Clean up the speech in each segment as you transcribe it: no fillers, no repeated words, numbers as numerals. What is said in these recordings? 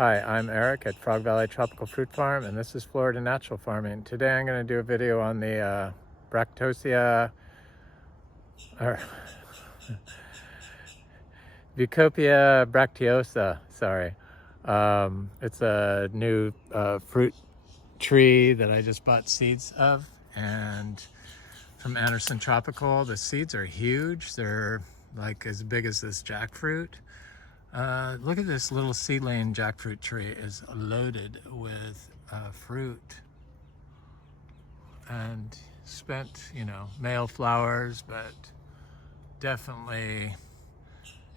Hi, I'm Eric at Frog Valley Tropical Fruit Farm, and this is Florida Natural Farming. Today I'm going to do a video on the bracteosa, or Couepia bracteosa, sorry. It's a new fruit tree that I just bought seeds of, and from Anderson Tropical. The seeds are huge. They're like as big as this jackfruit. Look at this little seedling jackfruit tree is loaded with fruit, and spent, male flowers, but definitely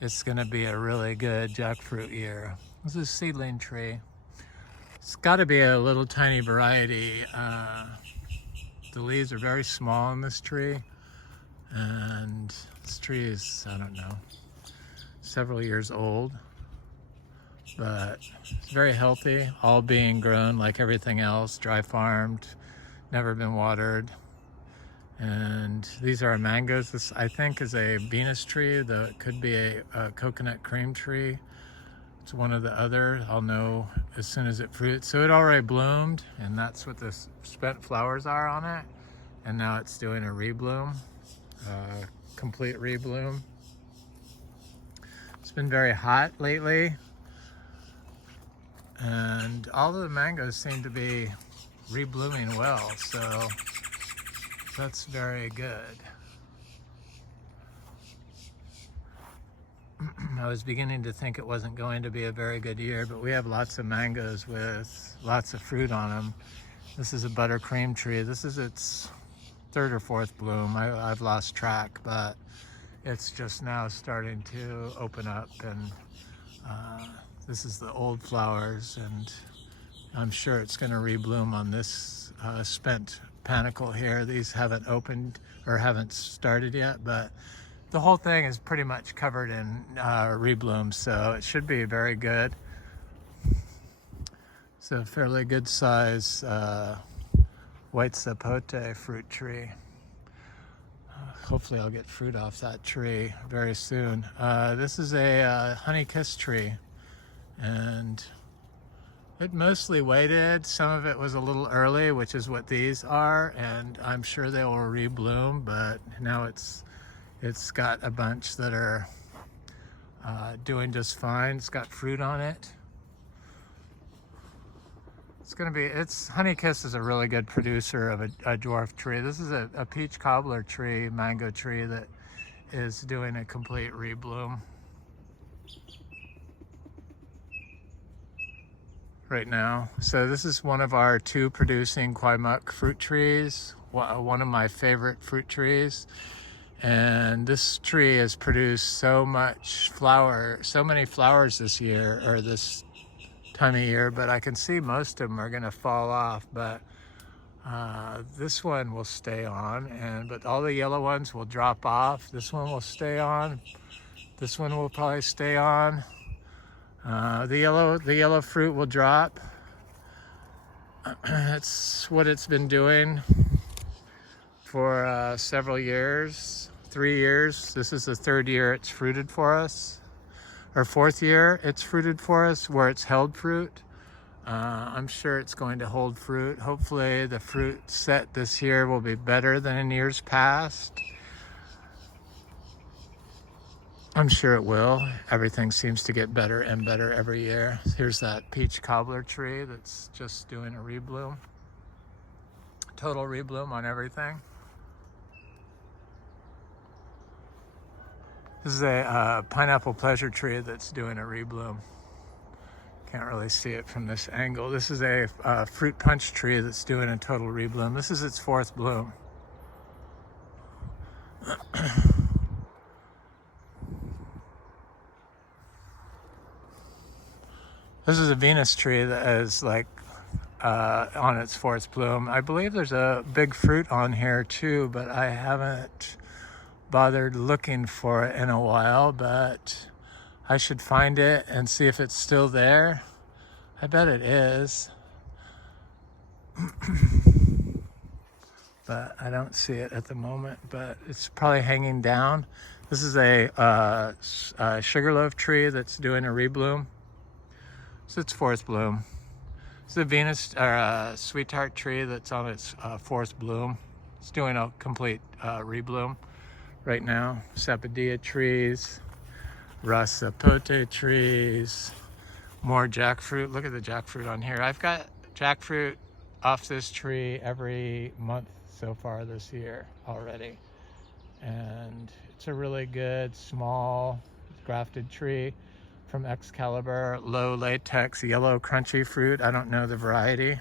it's gonna be a really good jackfruit year. This is a seedling tree. It's got to be a little tiny variety. The leaves are very small on this tree, and this tree is, I don't know, several years old, but it's very healthy, all being grown like everything else, dry farmed, never been watered. And these are mangoes. This, I think, is a Venus tree. That could be a coconut cream tree. It's one of the other. I'll know as soon as it fruits. So it already bloomed, and that's what the spent flowers are on it. And now it's doing a rebloom, complete rebloom. It's been very hot lately, and all of the mangoes seem to be reblooming well, so that's very good. I was beginning to think it wasn't going to be a very good year, but we have lots of mangoes with lots of fruit on them. This is a buttercream tree. This is its third or fourth bloom. I've lost track, but it's just now starting to open up, and this is the old flowers, and I'm sure it's going to rebloom on this spent panicle here. These haven't opened or haven't started yet, but the whole thing is pretty much covered in rebloom, so it should be very good. It's a fairly good size white sapote fruit tree. Hopefully I'll get fruit off that tree very soon. This is a honey kiss tree, and it mostly waited. Some of it was a little early, which is what these are, and I'm sure they will rebloom, but now it's got a bunch that are doing just fine. It's got fruit on it. Honey Kiss is a really good producer of a dwarf tree. This is a peach cobbler tree, mango tree, that is doing a complete rebloom right now. So this is one of our two producing Quaimuck fruit trees, one of my favorite fruit trees. And this tree has produced so many flowers this year, or this time of year, but I can see most of them are gonna fall off, but this one will stay on, but all the yellow ones will drop off. This one will stay on. This one will probably stay on. The yellow fruit will drop. That's what it's been doing for several years, 3 years. This is the third year it's fruited for us, or fourth year it's fruited for us, where it's held fruit. I'm sure it's going to hold fruit. Hopefully the fruit set this year will be better than in years past. I'm sure it will. Everything seems to get better and better every year. Here's that peach cobbler tree that's just doing a rebloom. Total rebloom on everything. This is a pineapple pleasure tree that's doing a rebloom. Can't really see it from this angle. This is a fruit punch tree that's doing a total rebloom. This is its fourth bloom. This is a Venus tree that is like on its fourth bloom. I believe there's a big fruit on here too, but I haven't bothered looking for it in a while, but I should find it and see if it's still there. I bet it is, but I don't see it at the moment, but it's probably hanging down. This is a sugarloaf tree that's doing a rebloom. So it's fourth bloom. It's a Venus or sweetheart tree that's on its fourth bloom. It's doing a complete rebloom right now. Sapodilla trees, Rasapote trees, more jackfruit. Look at the jackfruit on here. I've got jackfruit off this tree every month so far this year already. And it's a really good, small, grafted tree from Excalibur, low latex, yellow crunchy fruit. I don't know the variety.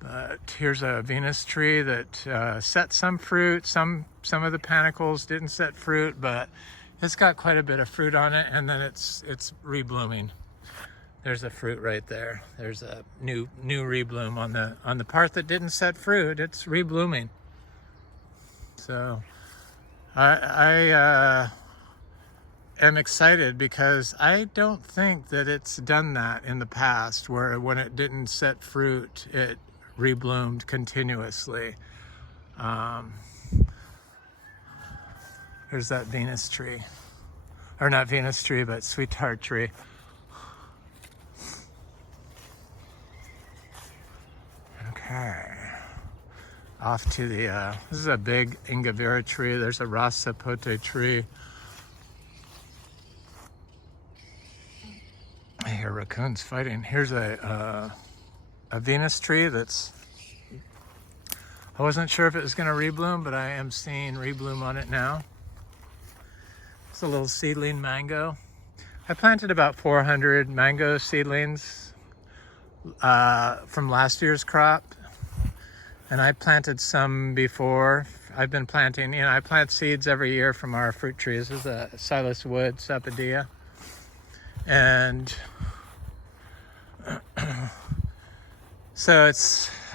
But here's a Venus tree that set some fruit. Some of the panicles didn't set fruit, but it's got quite a bit of fruit on it, and then it's reblooming. There's the fruit right there. There's a new rebloom on the part that didn't set fruit. It's reblooming. So I am excited because I don't think that it's done that in the past, where when it didn't set fruit, it rebloomed continuously. There's that Venus tree, or not Venus tree, but sweetheart tree. Okay, off to the, this is a big Ingavera tree. There's a Rasapote tree. I hear raccoons fighting. Here's a Venus tree that's, I wasn't sure if it was gonna rebloom, but I am seeing rebloom on it now. It's a little seedling mango. I planted about 400 mango seedlings from last year's crop. And I planted some before. I've been planting, I plant seeds every year from our fruit trees. This is a Silas Wood Sapodilla. And so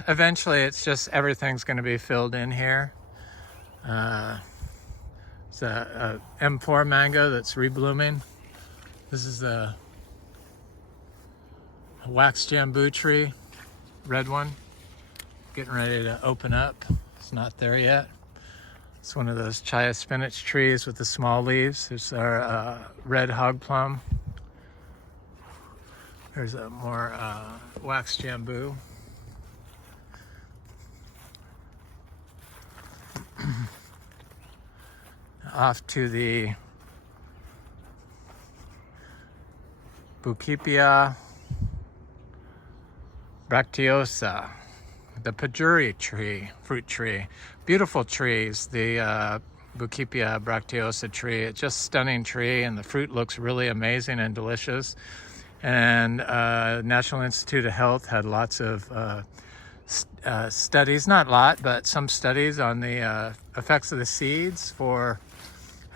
eventually it's just everything's going to be filled in here. It's a M4 mango that's reblooming. This is a wax jambu tree, red one. Getting ready to open up. It's not there yet. It's one of those chaya spinach trees with the small leaves. There's our red hog plum. There's a more wax jambu. Off to the Couepia bracteosa. The Pajuri tree, fruit tree. Beautiful trees, the Couepia bracteosa tree. It's just stunning tree, and the fruit looks really amazing and delicious. And National Institute of Health had lots of studies, not a lot, but some studies on the effects of the seeds for,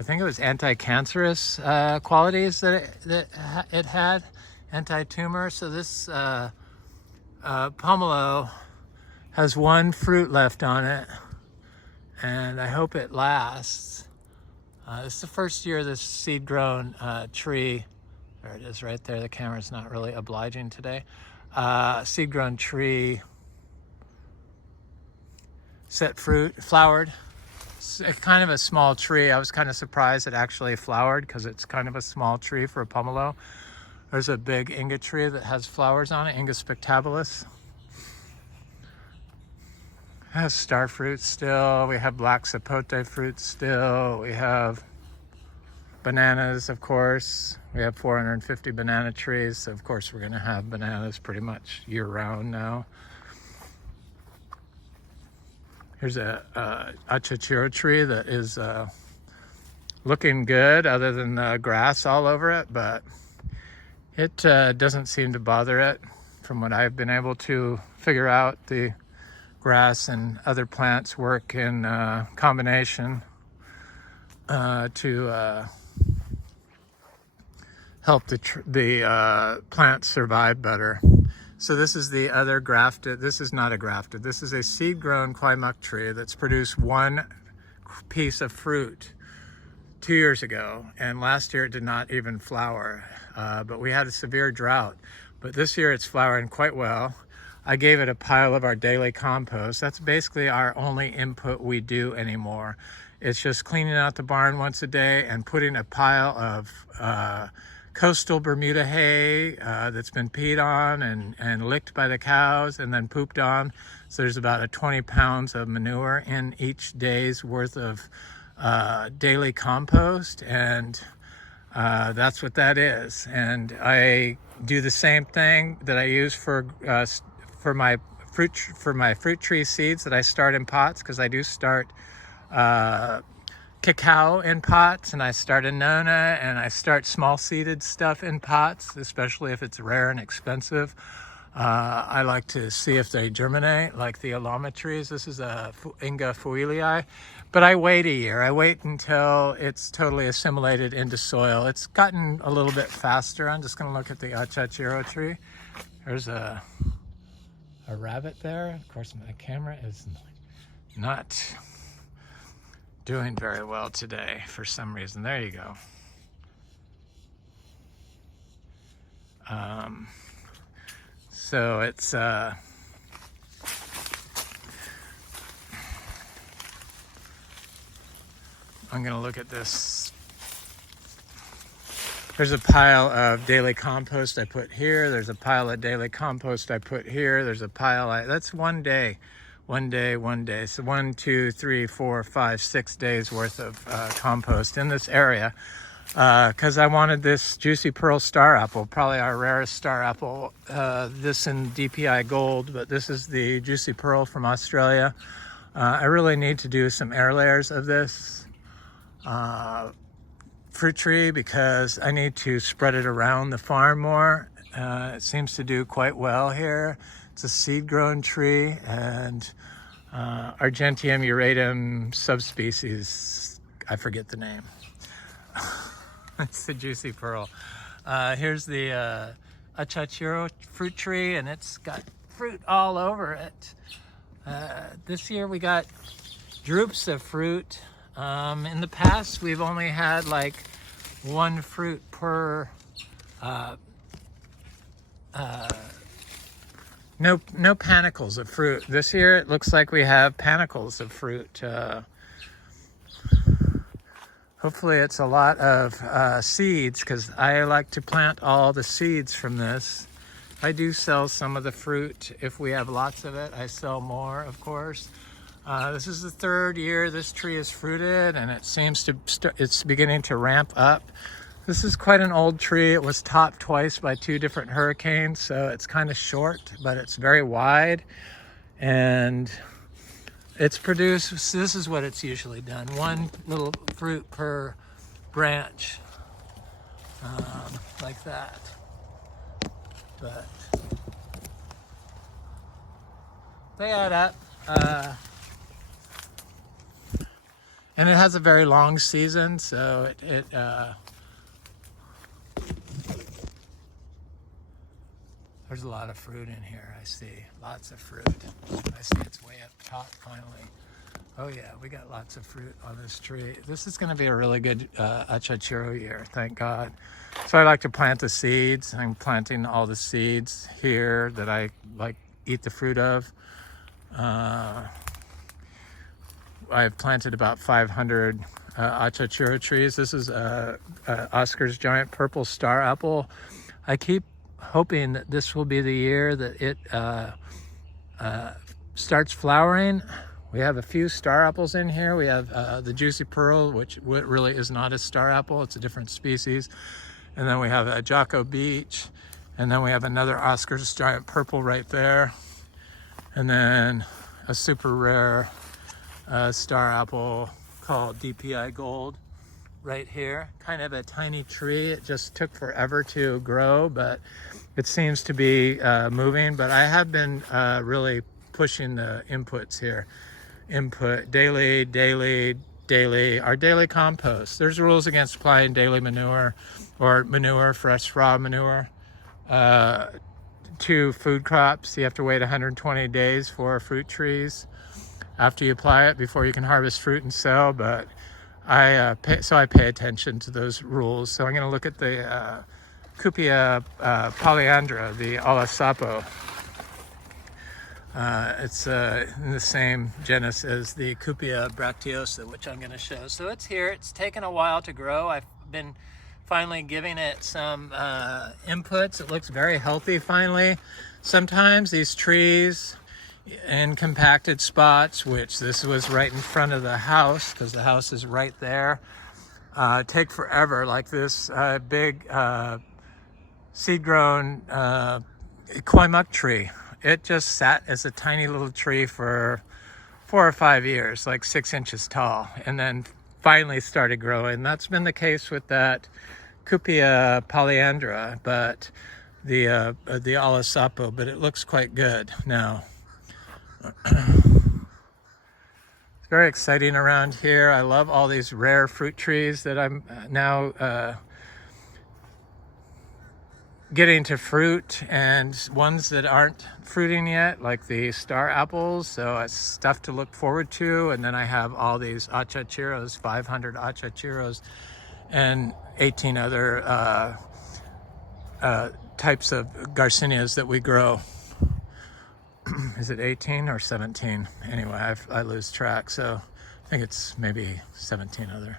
I think it was anti-cancerous qualities that it had, anti-tumor. So this pomelo has one fruit left on it, and I hope it lasts. This is the first year this seed-grown tree, there it is right there, the camera's not really obliging today, seed-grown tree set fruit, flowered. It's kind of a small tree. I was kind of surprised it actually flowered because it's kind of a small tree for a pomelo. There's a big Inga tree that has flowers on it, Inga spectabilis. It has star fruit still. We have black sapote fruit still. We have bananas, of course. We have 450 banana trees. So of course we're gonna have bananas pretty much year round now. Here's a Achachairu tree that is looking good other than the grass all over it, but it doesn't seem to bother it. From what I've been able to figure out, the grass and other plants work in combination to help the plants survive better. So this is the other grafted, this is not a grafted, this is a seed-grown Kwaimak tree that's produced one piece of fruit 2 years ago, and last year it did not even flower, but we had a severe drought. But this year it's flowering quite well. I gave it a pile of our daily compost. That's basically our only input we do anymore, It's just cleaning out the barn once a day and putting a pile of coastal Bermuda hay that's been peed on and licked by the cows and then pooped on. So there's about 20 pounds of manure in each day's worth of daily compost, and that's what that is. And I do the same thing that I use for my fruit tree seeds that I start in pots, because I do start cacao in pots, and I start annona, and I start small seeded stuff in pots, especially if it's rare and expensive. I like to see if they germinate, like the alama trees. This is a Inga fuilii, but I wait a year. I wait until it's totally assimilated into soil. It's gotten a little bit faster. I'm just going to look at the Achachairu tree. There's a rabbit there. Of course, my camera is not doing very well today for some reason. There you go. So it's I'm gonna look at this. There's a pile of daily compost I put here. There's a pile of daily compost I put here. There's a pile, that's one day. So 1, 2, 3, 4, 5, 6 days worth of compost in this area, because I wanted this juicy pearl star apple, probably our rarest star apple. This in DPI gold, but this is the juicy pearl from Australia. I really need to do some air layers of this fruit tree, because I need to spread it around the farm more. It seems to do quite well here. It's a seed-grown tree, and Argentium uratum subspecies, I forget the name. It's the juicy pearl. Here's the Achachairu fruit tree, and it's got fruit all over it. This year we got drupes of fruit. In the past, we've only had like one fruit per no panicles of fruit. This year it looks like we have panicles of fruit. Hopefully it's a lot of seeds, because I like to plant all the seeds from this. I do sell some of the fruit. If we have lots of it, I sell more, of course. This is the third year this tree is fruited, and it seems to it's beginning to ramp up. This is quite an old tree. It was topped twice by 2 different hurricanes, so it's kind of short, but it's very wide, and it's produced, this is what it's usually done, 1 little fruit per branch, like that. But they add up. And it has a very long season, so there's a lot of fruit in here. I see lots of fruit. I see it's way up top finally. Oh yeah, we got lots of fruit on this tree. This is going to be a really good Achachairu year, thank God. So I like to plant the seeds. I'm planting all the seeds here that I like eat the fruit of. I've planted about 500 Achachairu trees. This is Oscar's giant purple star apple. I keep hoping that this will be the year that it starts flowering. We have a few star apples in here. We have the juicy pearl, which really is not a star apple. It's a different species. And then we have a Jacko Beach. And then we have another Oscar's giant purple right there. And then a super rare star apple called DPI Gold right here. Kind of a tiny tree. It just took forever to grow, but it seems to be moving. But I have been really pushing the inputs here. Input daily, our daily compost. There's rules against applying daily manure or manure, fresh raw manure to food crops. You have to wait 120 days for fruit trees after you apply it before you can harvest fruit and sell. But I pay attention to those rules. So I'm going to look at the Couepia polyandra, the alasapo. It's in the same genus as the Couepia bracteosa, which I'm going to show. So it's here. It's taken a while to grow. I've been finally giving it some inputs. It looks very healthy finally. Sometimes these trees in compacted spots, which this was right in front of the house because the house is right there, take forever. Like this big seed-grown Couepia tree. It just sat as a tiny little tree for 4 or 5 years, like 6 inches tall, and then finally started growing. That's been the case with that Couepia polyandra, but the alisapo, but it looks quite good now. It's very exciting around here. I love all these rare fruit trees that I'm now getting to fruit, and ones that aren't fruiting yet, like the star apples. So it's stuff to look forward to. And then I have all these achachairos, 500 achachairos, and 18 other types of garcinias that we grow. Is it 18 or 17? Anyway, I lose track. So I think it's maybe 17 other.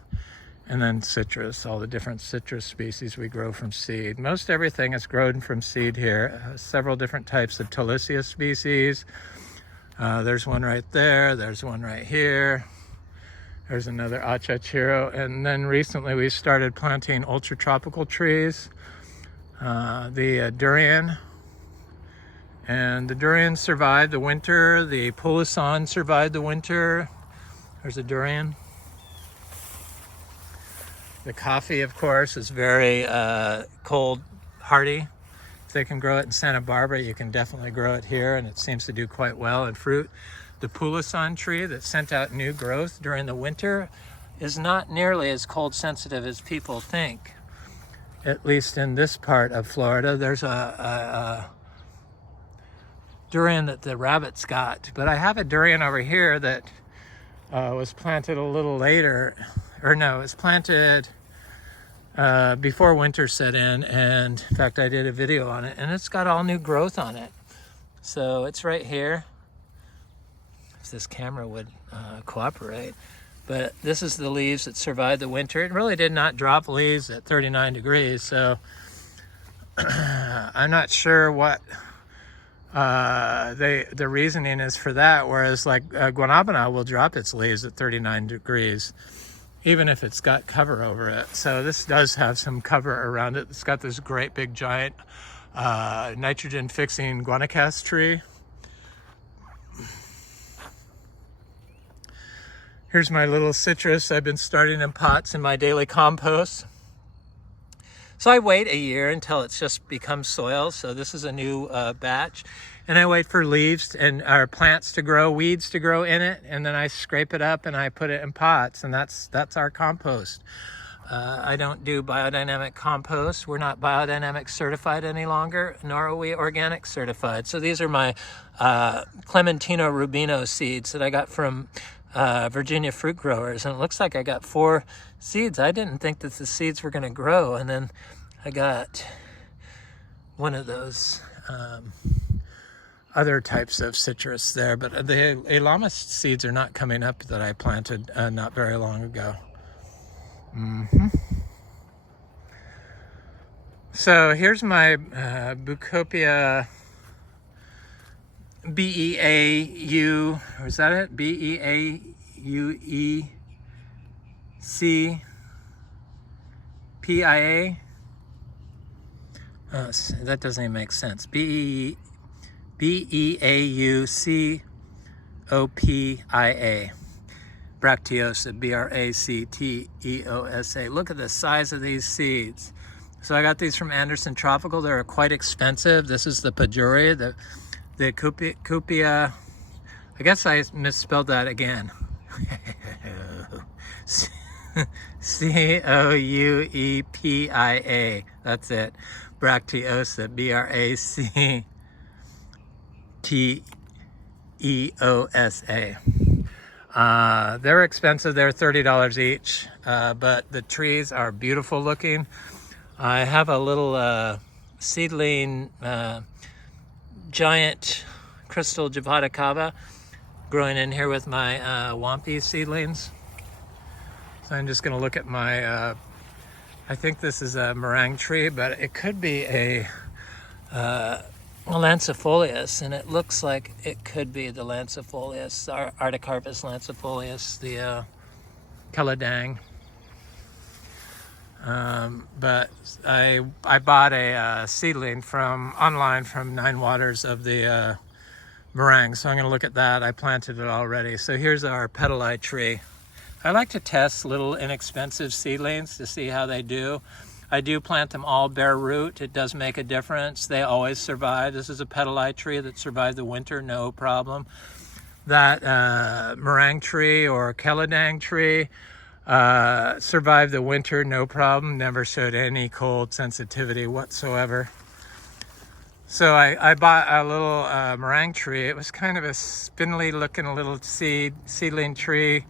And then citrus, all the different citrus species we grow from seed. Most everything is grown from seed here. Several different types of Talisia species. There's one right there. There's one right here. There's another Achachairu. And then recently we started planting ultra-tropical trees. The Durian. And the Durian survived the winter. The Pulasan survived the winter. There's a Durian. The coffee, of course, is very cold hardy. If they can grow it in Santa Barbara, you can definitely grow it here, and it seems to do quite well in fruit. The Pulasan tree that sent out new growth during the winter is not nearly as cold sensitive as people think. At least in this part of Florida, there's a durian that the rabbits got. But I have a durian over here that was planted a little later. Or no, it was planted before winter set in, and in fact I did a video on it, and it's got all new growth on it. So it's right here, if this camera would cooperate. But this is the leaves that survived the winter. It really did not drop leaves at 39 degrees, so I'm not sure what the reasoning is for that, whereas like guanabana will drop its leaves at 39 degrees. Even if it's got cover over it. So this does have some cover around it. It's got this great big giant nitrogen fixing guanacaste tree. Here's my little citrus I've been starting in pots in my daily compost. So I wait a year until it's just become soil. So this is a new batch. And I wait for leaves and our plants to grow, weeds to grow in it, and then I scrape it up and I put it in pots, and that's our compost. I don't do biodynamic compost. We're not biodynamic certified any longer, nor are we organic certified. So these are my Clementino rubino seeds that I got from Virginia fruit growers, and it looks like I got 4 seeds. I didn't think that the seeds were going to grow, and then I got one of those other types of citrus there, but the Elamis seeds are not coming up that I planted not very long ago. So here's my Couepia B-E-A-U, or is that it? B-E-A-U-E-C-P-I-A? Oh, that doesn't even make sense. B-E-A-U-C-O-P-I-A. Bracteosa, B-R-A-C-T-E-O-S-A. Look at the size of these seeds. So I got these from Anderson Tropical. They're quite expensive. This is the Pajuri, the Couepia. I guess I misspelled that again. C-O-U-E-P-I-A. That's it. Bracteosa, B-R-A-C-T-E-O-S-A. They're expensive. They're $30 each, but the trees are beautiful looking. I have a little seedling giant crystal Javada cava growing in here with my Wampy seedlings. So I'm just going to look at my, I think this is a meringue tree, but it could be a lancifolius, and it looks like it could be the lancifolius, Artocarpus lancifolius, the Keladang. But I bought a seedling online from Nine Waters of the meringue, so I'm going to look at that. I planted it already. So here's our petali tree. I like to test little inexpensive seedlings to see how they do. I do plant them all bare root. It does make a difference. They always survive. This is a petali tree that survived the winter, no problem. That meringue tree or Keladang tree survived the winter, no problem. Never showed any cold sensitivity whatsoever. So I bought a little meringue tree. It was kind of a spindly looking little seedling tree.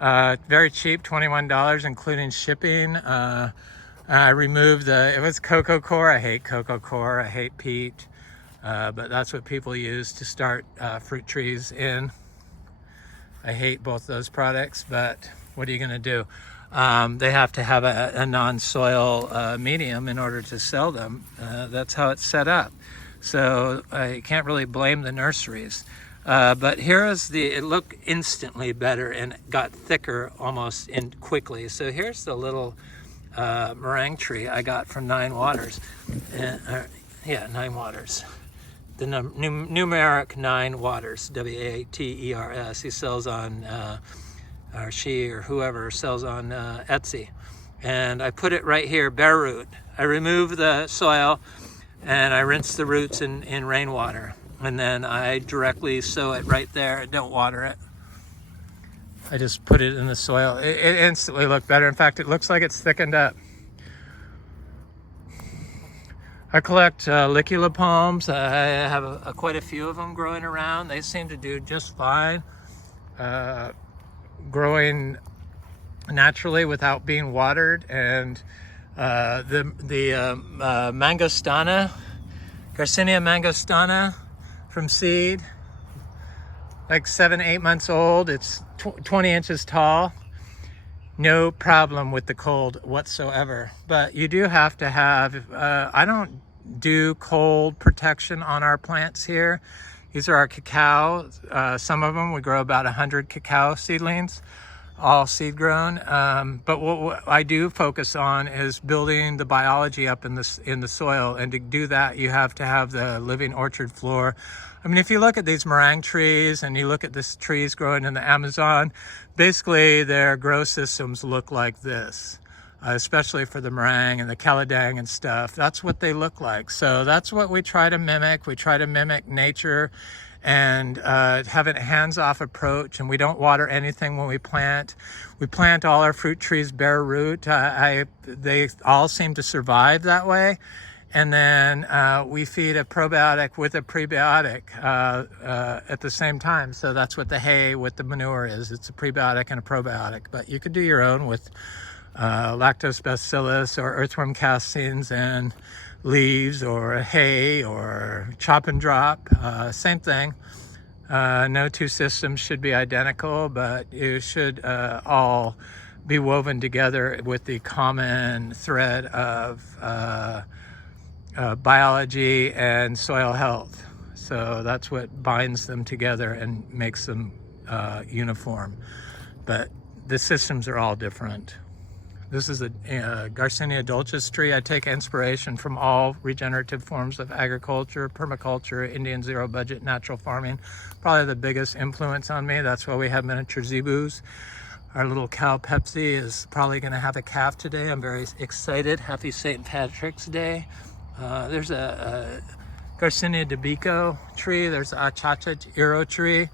Very cheap, $21, including shipping. I removed it was cocoa core. I hate cocoa core. I hate peat. But that's what people use to start fruit trees in. I hate both those products, but what are you going to do? They have to have a non-soil medium in order to sell them. That's how it's set up. So I can't really blame the nurseries. But here is it looked instantly better and got thicker almost quickly. So here's the little meringue tree I got from Nine Waters. Yeah, Nine Waters. The numeric Nine Waters, W-A-T-E-R-S. He sells on, or she or whoever sells on Etsy. And I put it right here, bare root. I remove the soil and I rinse the roots in rainwater. And then I directly sow it right there. I don't water it. I just put it in the soil. It instantly looked better. In fact, it looks like it's thickened up. I collect licula palms. I have quite a few of them growing around. They seem to do just fine. Growing naturally without being watered. And the mangostana, Garcinia mangostana from seed, like 7-8 months old. It's 20 inches tall. No problem with the cold whatsoever. But you do have to have, I don't do cold protection on our plants here. These are our cacao. Some of them, we grow about 100 cacao seedlings, all seed grown. But what I do focus on is building the biology up in the soil. And to do that, you have to have the living orchard floor. I mean, if you look at these meringue trees and you look at these trees growing in the Amazon, basically their grow systems look like this, especially for the meringue and the Keladang and stuff. That's what they look like. So that's what we try to mimic. We try to mimic nature and have a hands-off approach, and we don't water anything when we plant. We plant all our fruit trees bare root. They all seem to survive that way. And then we feed a probiotic with a prebiotic at the same time. So that's what the hay with the manure is. It's a prebiotic and a probiotic. But you could do your own with lactobacillus or earthworm castings and leaves or hay or chop and drop. Same thing. No two systems should be identical, but you should all be woven together with the common thread of biology and soil health. So that's what binds them together and makes them uniform. But the systems are all different. This is a Garcinia dulcis tree. I take inspiration from all regenerative forms of agriculture, permaculture, Indian zero budget, natural farming. Probably the biggest influence on me. That's why we have miniature zebus. Our little cow Pepsi is probably going to have a calf today. I'm very excited. Happy St. Patrick's Day. There's a Garcinia debico tree. There's a Achachairu tree.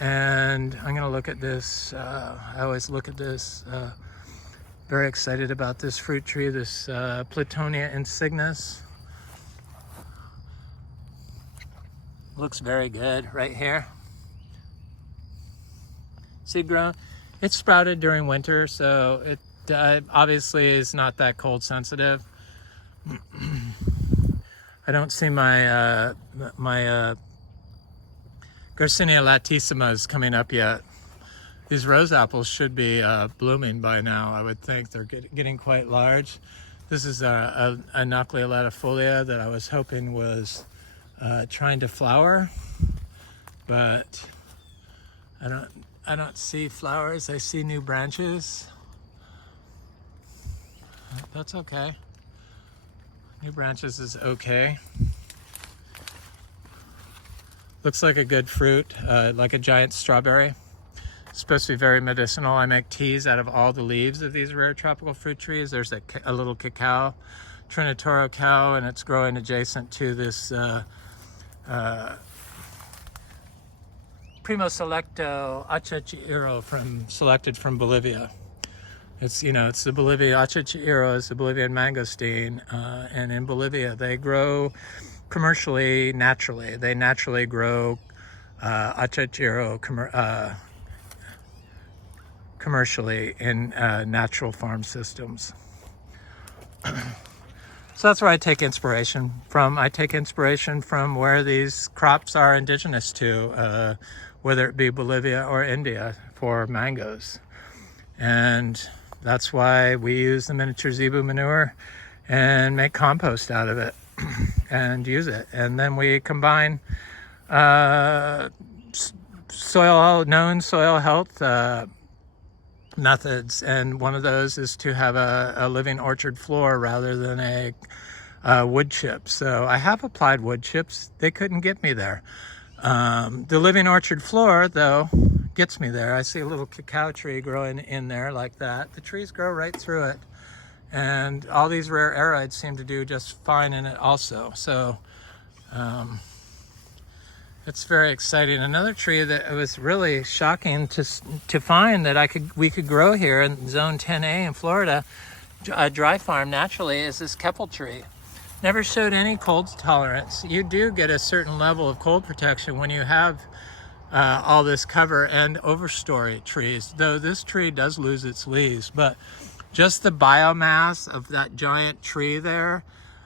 And I'm going to look at this. I always look at this. Very excited about this fruit tree, this Platonia insignis. Looks very good right here. Seed grown. It's sprouted during winter, so it obviously is not that cold sensitive. I don't see my Garcinia latissima is coming up yet. These rose apples should be blooming by now, I would think. They're getting quite large. This is a Nuclea latifolia that I was hoping was trying to flower, but I don't see flowers. I see new branches. That's okay. New branches is okay. Looks like a good fruit, like a giant strawberry. It's supposed to be very medicinal. I make teas out of all the leaves of these rare tropical fruit trees. There's a little cacao, Trinitoro cow, and it's growing adjacent to this Primo Selecto Achachairu selected from Bolivia. It's the Bolivia Achachairu is the Bolivian mangosteen, and in Bolivia they grow commercially naturally. They naturally grow Achachairu commercially in natural farm systems. So that's where I take inspiration from. I take inspiration from where these crops are indigenous to, whether it be Bolivia or India for mangoes. And that's why we use the miniature zebu manure and make compost out of it and use it. And then we combine known soil health methods, and one of those is to have a living orchard floor rather than a wood chip. So I have applied wood chips. They couldn't get me there. The living orchard floor, though, gets me there. I see a little cacao tree growing in there like that. The trees grow right through it, and all these rare aroids seem to do just fine in it also. So it's very exciting. Another tree that was really shocking to find that we could grow here in Zone 10A in Florida, a dry farm naturally, is this Kepel tree. Never showed any cold tolerance. You do get a certain level of cold protection when you have all this cover and overstory trees, though this tree does lose its leaves, but just the biomass of that giant tree there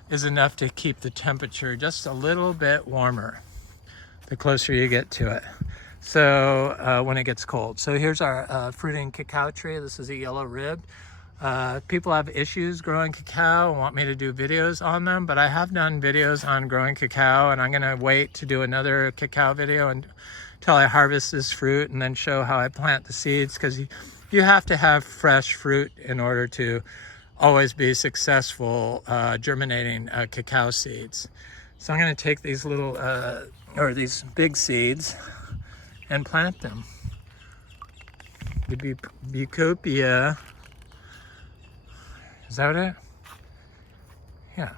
is enough to keep the temperature just a little bit warmer the closer you get to it. So when it gets cold. So here's our fruiting cacao tree. This is a yellow ribbed. People have issues growing cacao and want me to do videos on them, but I have done videos on growing cacao, and I'm gonna wait to do another cacao video until I harvest this fruit and then show how I plant the seeds, because you have to have fresh fruit in order to always be successful germinating cacao seeds. So I'm gonna take these little, or these big seeds and plant them. The Couepia. Is that it? Yeah.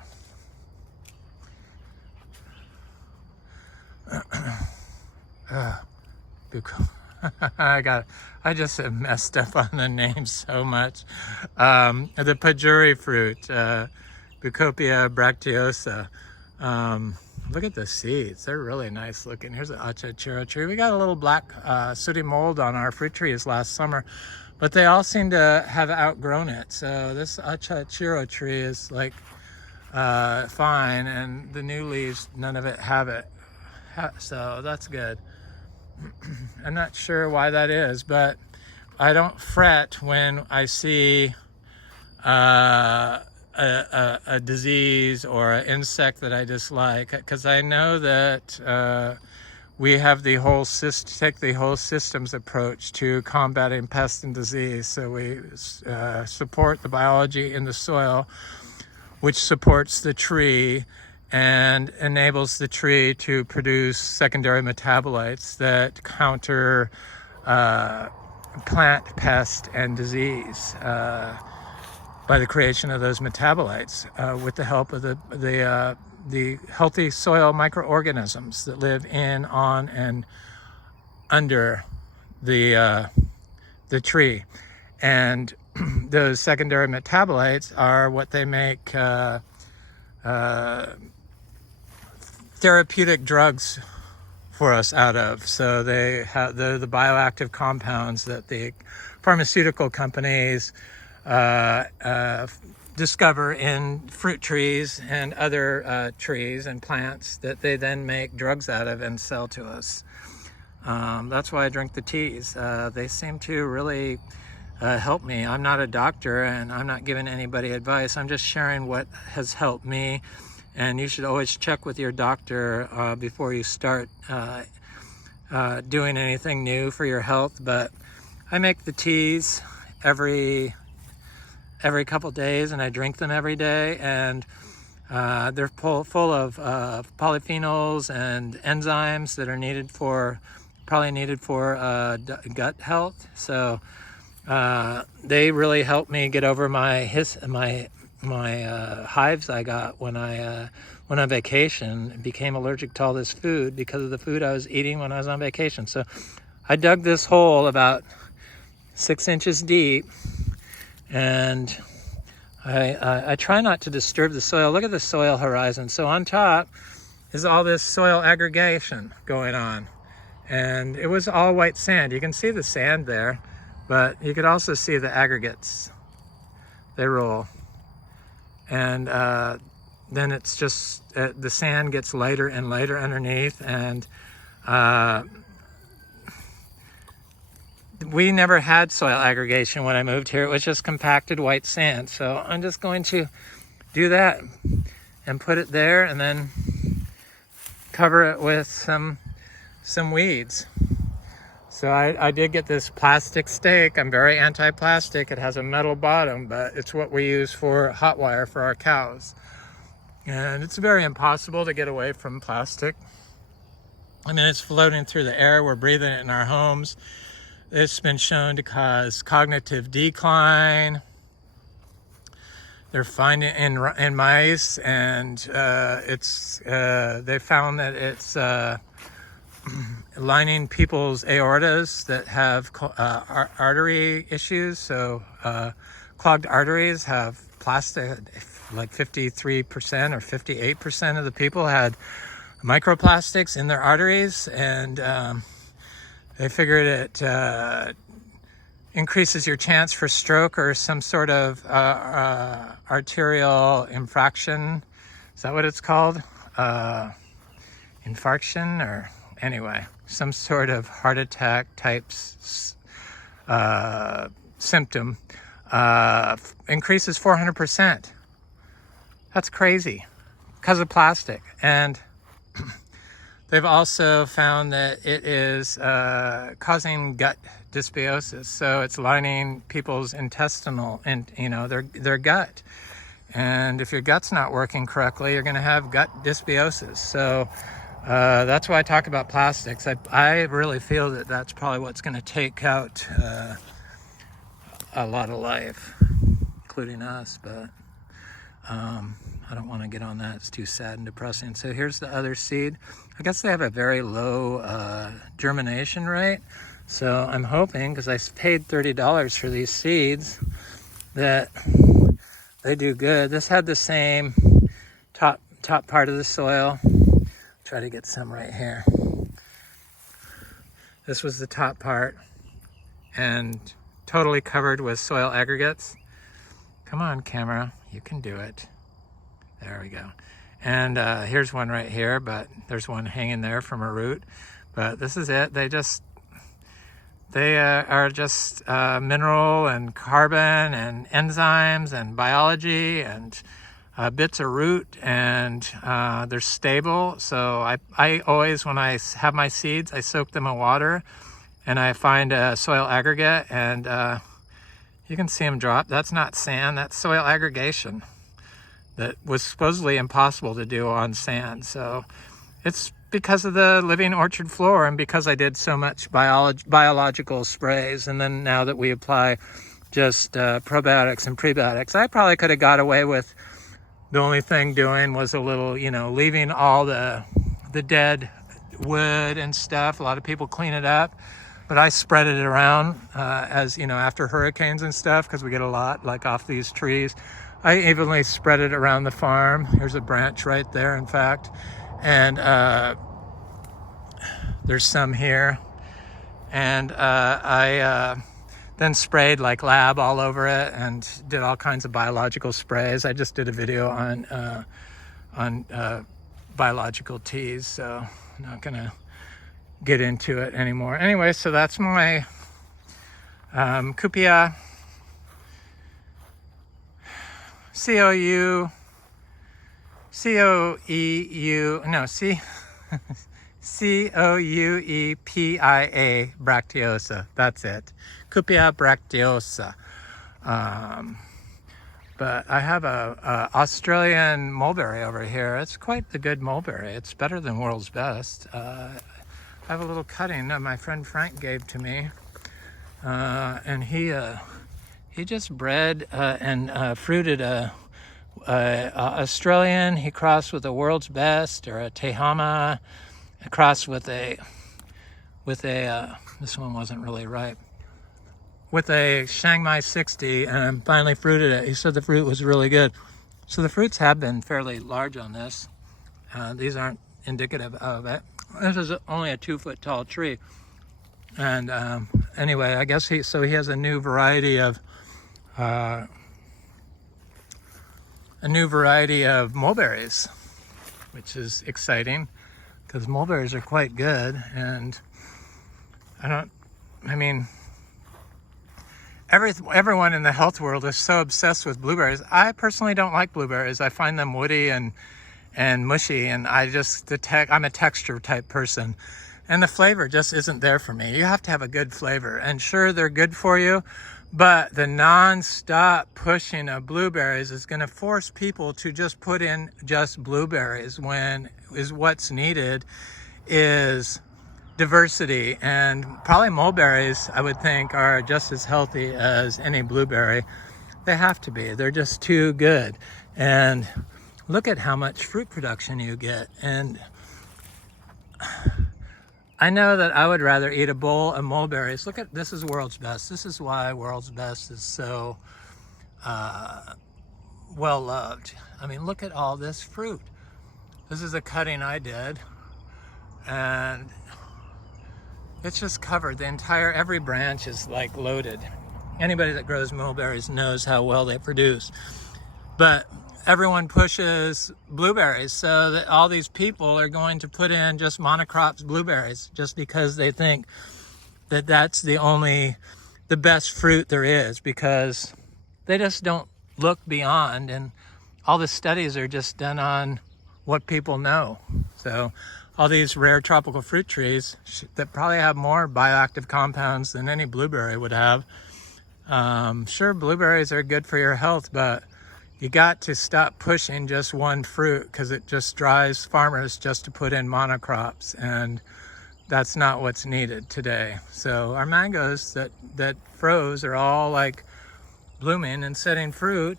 I just messed up on the name so much. The Pajuri fruit, Couepia bracteosa. Look at the seeds, they're really nice looking. Here's an Achachairu tree. We got a little black sooty mold on our fruit trees last summer, but they all seem to have outgrown it. So this Achachairu tree is like fine, and the new leaves, none of it have it. So that's good. I'm not sure why that is, but I don't fret when I see a disease or an insect that I dislike, because I know that we have the whole take the whole systems approach to combating pest and disease. So we support the biology in the soil, which supports the tree and enables the tree to produce secondary metabolites that counter plant pest and disease by the creation of those metabolites with the help of the healthy soil microorganisms that live in, on, and under the tree. And those secondary metabolites are what they make therapeutic drugs for us out of. So they have the bioactive compounds that the pharmaceutical companies discover in fruit trees and other trees and plants that they then make drugs out of and sell to us. That's why I drink the teas. They seem to really help me. I'm not a doctor and I'm not giving anybody advice. I'm just sharing what has helped me. And you should always check with your doctor before you start doing anything new for your health. But I make the teas every couple days and I drink them every day, and they're full of polyphenols and enzymes that are probably needed for gut health. So they really helped me get over my hives I got when I went on vacation and became allergic to all this food because of the food I was eating when I was on vacation. So I dug this hole about 6 inches deep, and I try not to disturb the soil. Look at the soil horizon. So on top is all this soil aggregation going on, and it was all white sand. You can see the sand there, but you could also see the aggregates. They roll, and then it's just the sand gets lighter and lighter underneath, and we never had soil aggregation when I moved here. It was just compacted white sand. So I'm just going to do that and put it there, and then cover it with some weeds. So I did get this plastic stake. I'm very anti-plastic. It has a metal bottom, but it's what we use for hot wire for our cows. And it's very impossible to get away from plastic. I mean, it's floating through the air. We're breathing it in our homes. It's been shown to cause cognitive decline. They're finding in mice, and they found that it's lining people's aortas that have artery issues. So clogged arteries have plastic. Like 53% or 58% of the people had microplastics in their arteries, and they figured it increases your chance for stroke or some sort of arterial infraction. Is that what it's called? Infarction, or anyway, some sort of heart attack type symptom increases 400%. That's crazy because of plastic. And they've also found that it is causing gut dysbiosis. So it's lining people's intestinal and their gut. And if your gut's not working correctly, you're going to have gut dysbiosis. So that's why I talk about plastics. I really feel that that's probably what's going to take out a lot of life, including us. But I don't want to get on that. It's too sad and depressing. So here's the other seed. I guess they have a very low germination rate. So I'm hoping, because I paid $30 for these seeds, that they do good. This had the same top part of the soil. Try to get some right here. This was the top part, and totally covered with soil aggregates. Come on, camera, you can do it. There we go. And here's one right here, but there's one hanging there from a root. But this is it. They are just mineral and carbon and enzymes and biology and bits of root, and they're stable. So I always, when I have my seeds, I soak them in water, and I find a soil aggregate, and you can see them drop. That's not sand, that's soil aggregation. That was supposedly impossible to do on sand. So it's because of the living orchard floor, and because I did so much biological sprays. And then now that we apply just probiotics and prebiotics, I probably could have got away with the only thing doing was a little, leaving all the dead wood and stuff. A lot of people clean it up, but I spread it around as, after hurricanes and stuff, because we get a lot like off these trees. I evenly spread it around the farm. Here's a branch right there, in fact. And there's some here. And I then sprayed like lab all over it and did all kinds of biological sprays. I just did a video on biological teas, so I'm not gonna get into it anymore. Anyway, so that's my Couepia Couepia bracteosa. That's it. Couepia bracteosa. But I have a Australian mulberry over here. It's quite the good mulberry. It's better than World's Best. I have a little cutting that my friend Frank gave to me, and he just bred and fruited a Australian. He crossed with a World's Best or a Tehama, crossed with a this one wasn't really ripe, with a Shanghai 60, and finally fruited it. He said the fruit was really good. So the fruits have been fairly large on this. These aren't indicative of it. This is only a 2-foot tall tree. And anyway, I guess he has a new variety of mulberries, which is exciting because mulberries are quite good. And everyone in the health world is so obsessed with blueberries. I personally don't like blueberries. I find them woody and mushy, and I'm a texture type person, and the flavor just isn't there for me. You have to have a good flavor, and sure, they're good for you, but the non-stop pushing of blueberries is going to force people to just put in just blueberries when what's needed is diversity. And probably mulberries, I would think, are just as healthy as any blueberry. They have to be. They're just too good. And look at how much fruit production you get. And I know that I would rather eat a bowl of mulberries. Look at this, is World's Best. This is why World's Best is so well loved. I mean, look at all this fruit. This is a cutting I did, and it's just covered. Every branch is like loaded. Anybody that grows mulberries knows how well they produce. But everyone pushes blueberries, so that all these people are going to put in just monocrops blueberries just because they think that that's the best fruit there is, because they just don't look beyond, and all the studies are just done on what people know. So all these rare tropical fruit trees that probably have more bioactive compounds than any blueberry would have. Sure, blueberries are good for your health, but you got to stop pushing just one fruit, because it just drives farmers just to put in monocrops, and that's not what's needed today. So our mangoes that froze are all like blooming and setting fruit.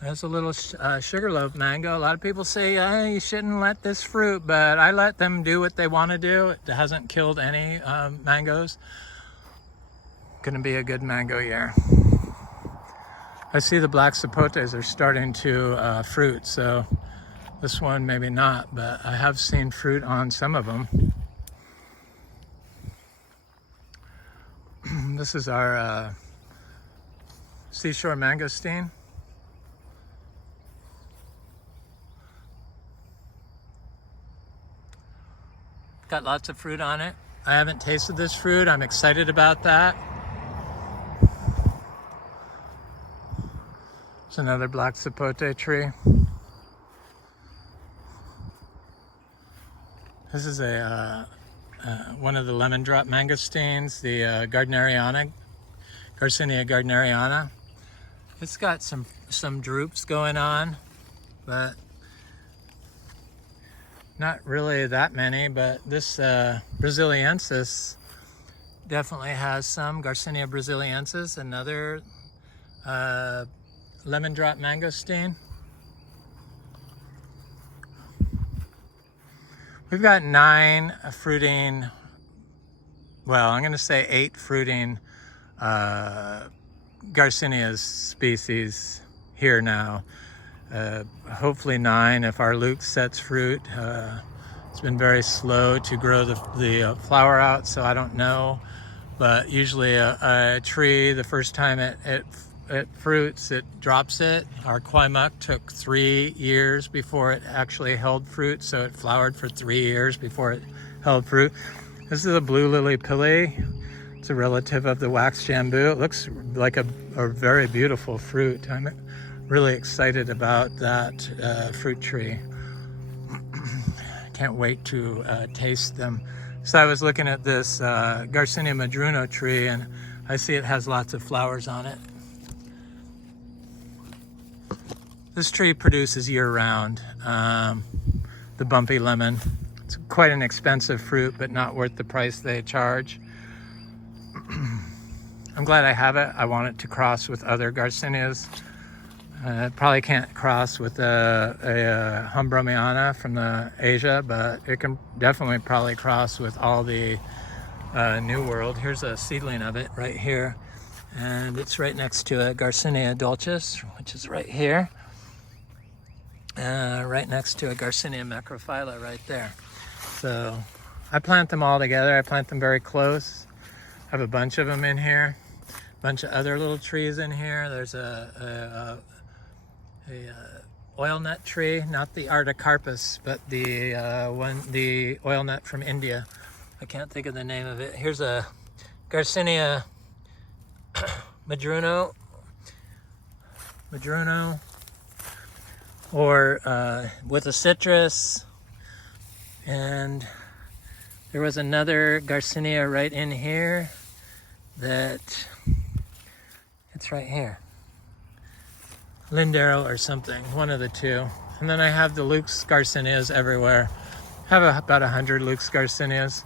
There's a little sugarloaf mango. A lot of people say, you shouldn't let this fruit, but I let them do what they want to do. It hasn't killed any mangoes. Gonna be a good mango year. I see the black sapotes are starting to fruit, so this one maybe not, but I have seen fruit on some of them. This is our seashore mangosteen. Got lots of fruit on it. I haven't tasted this fruit. I'm excited about that. It's another black sapote tree. This is one of the lemon drop mangosteens, the Garcinia gardneriana. It's got some droops going on, but not really that many. But this Braziliensis definitely has some. Garcinia braziliensis, another lemon drop mangosteen. We've got 9 fruiting, well, I'm going to say 8 fruiting Garcinia species here now. Hopefully 9 if our Luke sets fruit. It's been very slow to grow the flower out, so I don't know. But usually a tree, the first time it fruits, it drops it. Our Kwaimuck took 3 years before it actually held fruit, so it flowered for 3 years before it held fruit. This is a blue lily pili. It's a relative of the wax jambu. It looks like a very beautiful fruit. I'm really excited about that fruit tree. Can't wait to taste them. So I was looking at this Garcinia madruno tree, and I see it has lots of flowers on it. This tree produces year-round. The bumpy lemon. It's quite an expensive fruit, but not worth the price they charge. I'm glad I have it. I want it to cross with other Garcinias. Probably can't cross with a Humbromiana from Asia, but it can definitely probably cross with all the New World. Here's a seedling of it right here, and it's right next to a Garcinia dulcis, which is right here, right next to a Garcinia macrophylla right there. So I plant them all together. I plant them very close. I have a bunch of them in here, a bunch of other little trees in here. There's a oil nut tree, not the Artocarpus, but the oil nut from India. I can't think of the name of it. Here's a Garcinia madruno, or with a citrus. And there was another Garcinia right in here that, it's right here. Lindero or something, one of the two. And then I have the Luke's Garcinias everywhere. I have about 100 Luke's Garcinias.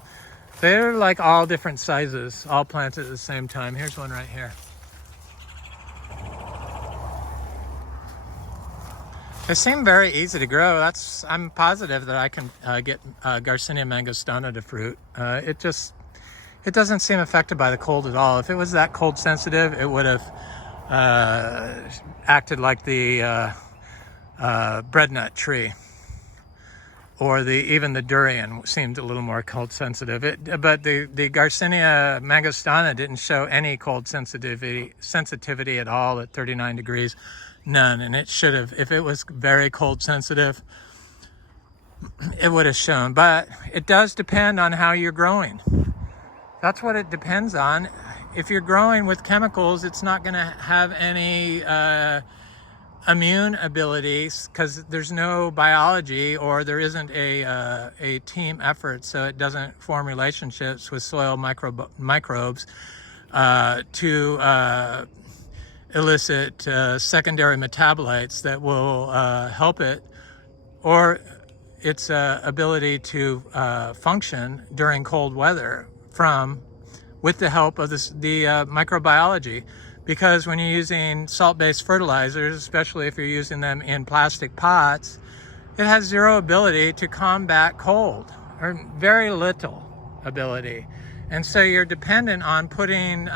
They're like all different sizes, all planted at the same time. Here's one right here. They seem very easy to grow. I'm positive that I can get Garcinia mangostana to fruit. It doesn't seem affected by the cold at all. If it was that cold sensitive, it would have acted like the breadnut tree, or even the durian seemed a little more cold sensitive. But the Garcinia mangostana didn't show any cold sensitivity at all at 39 degrees, none. And it should have. If it was very cold sensitive, it would have shown. But it does depend on how you're growing. That's what it depends on. If you're growing with chemicals, it's not going to have any immune abilities because there's no biology, or there isn't a team effort, so it doesn't form relationships with soil microbes to elicit secondary metabolites that will help it, or its ability to function during cold weather with the help of the microbiology. Because when you're using salt-based fertilizers, especially if you're using them in plastic pots, it has zero ability to combat cold, or very little ability. And so you're dependent on putting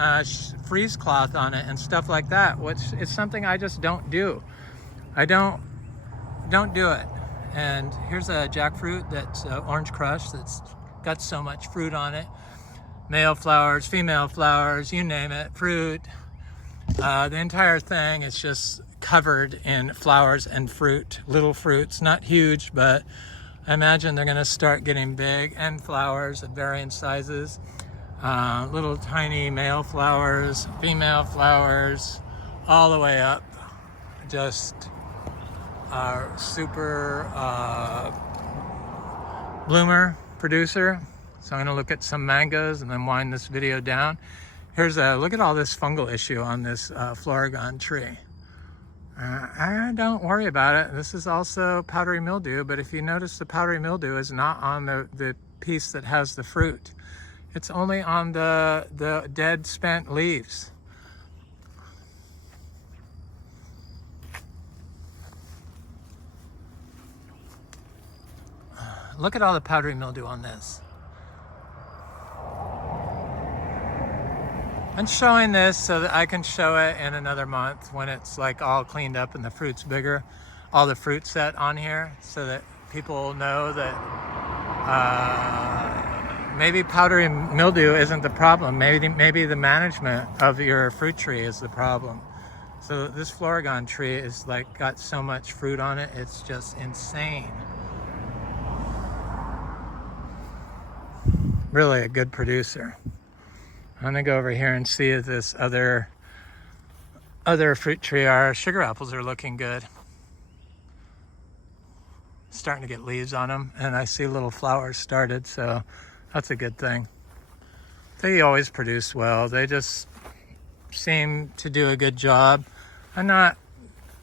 freeze cloth on it and stuff like that, which is something I just don't do. I don't do it. And here's a jackfruit that's orange crush that's got so much fruit on it. Male flowers, female flowers, you name it, fruit. The entire thing is just covered in flowers and fruit, little fruits, not huge, but I imagine they're going to start getting big, and flowers of varying sizes. Little tiny male flowers, female flowers, all the way up. Just super bloomer producer. So I'm going to look at some mangoes and then wind this video down. Look at all this fungal issue on this Florigon tree. Don't worry about it. This is also powdery mildew, but if you notice, the powdery mildew is not on the piece that has the fruit. It's only on the dead, spent leaves. Look at all the powdery mildew on this. I'm showing this so that I can show it in another month when it's like all cleaned up and the fruit's bigger, all the fruit set on here, so that people know that maybe powdery mildew isn't the problem. Maybe the management of your fruit tree is the problem. So this Florigon tree is like got so much fruit on it, it's just insane. really a good producer. I'm gonna go over here and see if this other fruit tree, our sugar apples, are looking good. Starting to get leaves on them, and I see little flowers started, so that's a good thing. They always produce well. They just seem to do a good job.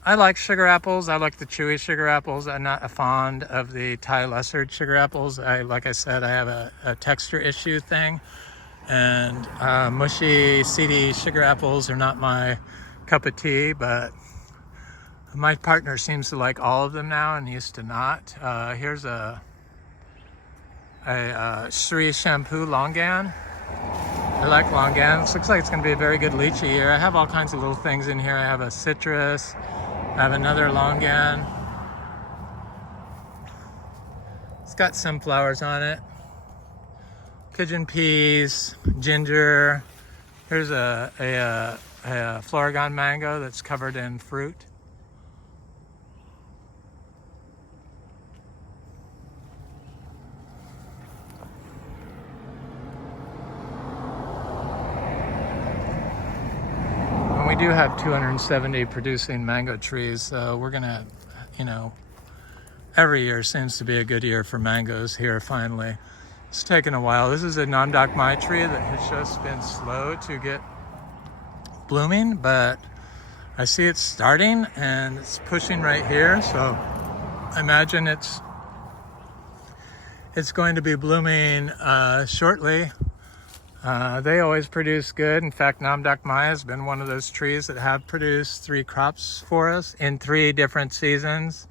I like sugar apples. I like the chewy sugar apples. I'm not a fond of the Thai lessered sugar apples. Like I said, I have a texture issue thing, and mushy, seedy sugar apples are not my cup of tea, but my partner seems to like all of them now and used to not. Here's a Sri shampoo longan. I like longans. Looks like it's going to be a very good lychee year. I have all kinds of little things in here. I have a citrus. I have another longan. It's got some flowers on it. Pigeon peas, ginger. Here's a Florigon mango that's covered in fruit. We do have 270 producing mango trees, so we're gonna, every year seems to be a good year for mangoes here finally. It's taken a while. This is a Namdok Mai tree that has just been slow to get blooming, but I see it's starting and it's pushing right here, so I imagine it's going to be blooming shortly. They always produce good. In fact, Namdok Mai has been one of those trees that have produced 3 crops for us in 3 different seasons.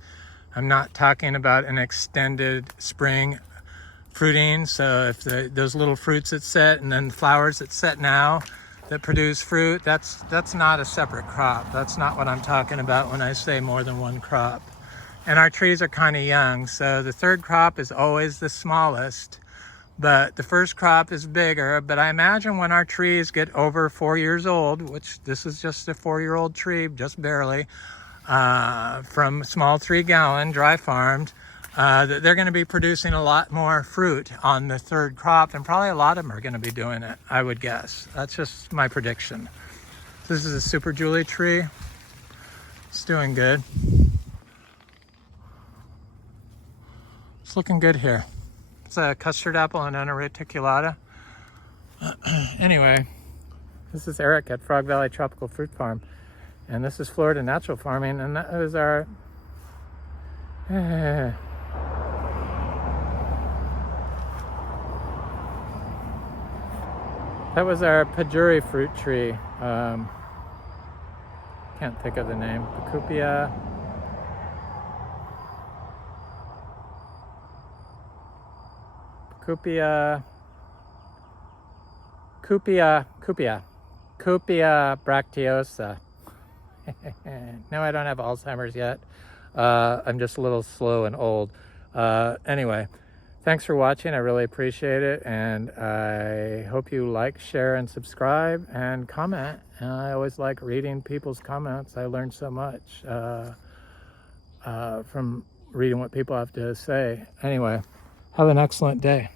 I'm not talking about an extended spring fruiting. So if those little fruits that set and then flowers that set now that produce fruit, that's not a separate crop. That's not what I'm talking about when I say more than 1 crop. And our trees are kind of young, so the 3rd crop is always the smallest. But the 1st crop is bigger. But I imagine when our trees get over 4 years old, which this is just a 4-year-old tree, just barely, from small 3-gallon dry farmed, that they're going to be producing a lot more fruit on the 3rd crop, and probably a lot of them are going to be doing it, I would guess. That's just my prediction. This is a Super Julie tree. It's doing good. It's looking good here. It's a custard apple and Ana reticulata. Anyway, this is Eric at Frog Valley Tropical Fruit Farm, and this is Florida Natural Farming, and that was our Pajuri fruit tree. Can't think of the name. Couepia bracteosa. No, I don't have Alzheimer's yet. I'm just a little slow and old. Anyway, thanks for watching. I really appreciate it, and I hope you like, share, and subscribe, and comment. And I always like reading people's comments. I learned so much from reading what people have to say. Anyway, have an excellent day.